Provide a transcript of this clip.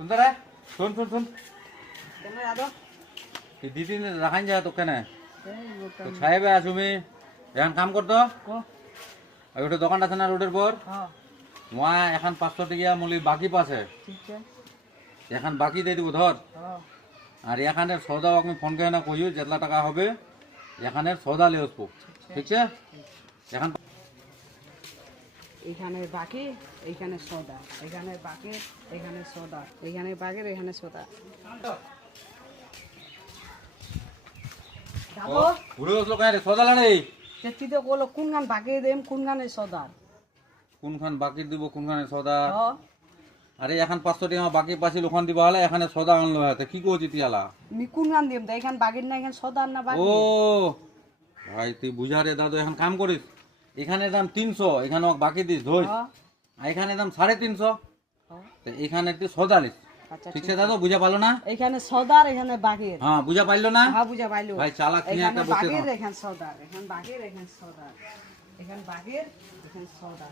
শুনতে রে শুন শুন শুন কেন দাদা দিদি রাখান যা তো কেন এই লোকটা তো সাহেবে আসুমি এখন কাম করতো কো আর ওটা দোকান আছে না রোডের পর হ্যাঁ মা এখন 500 টাকা মুলি বাকি পাশে ঠিক আছে এখন বাকি দিয়ে দিব ধর হ্যাঁ আর এখানে সৌদাও আমি ফোন করে না কইও যেতলা টাকা হবে এখানে সৌদা লিয়ে আসবো ঠিক আছে এখন এইখানে বাকি এইখানে সোদা এখানে বাকি এখানে সোদা এইখানে বাকি এখানে সোদা যাবো ঘুরে আসলো কেন রে সৌদা লাড়ে চেষ্টি তো বলো কোন গান বাকি দেম কোন গানে সোদা কোনখান বাকি দিব কোনখানে সৌদা হ্যাঁ আরে এখন 500 টাকা বাকি পাছিল ওখান দিবা হলে এখানে সৌদা আনলো হাতে কি করছি তিয়ালা মি কোন গান দিম এইখান বাকির না এখান সোদা না বাকি ও ভাই তুই বুঝা রে দাদু এখন কাম করিস এখানে দাম 300 এখানে বাকি দিস ধই হ্যাঁ আর এখানে দাম 350 হ্যাঁ। তো এখানে তুই সৌদা লিস আচ্ছা ঠিক আছে দাদু বুঝা পারলো না এইখানে সোদা আর এখানে বাকির হ্যাঁ বুঝা পাইলো না হ্যাঁ বুঝা পাইলো ভাই চালাক নিয়ে এখানে একটা বসে বাকির এখানে সোদা এখানে বাকির এখানে সোদা এখানে বাকির এখানে সোদা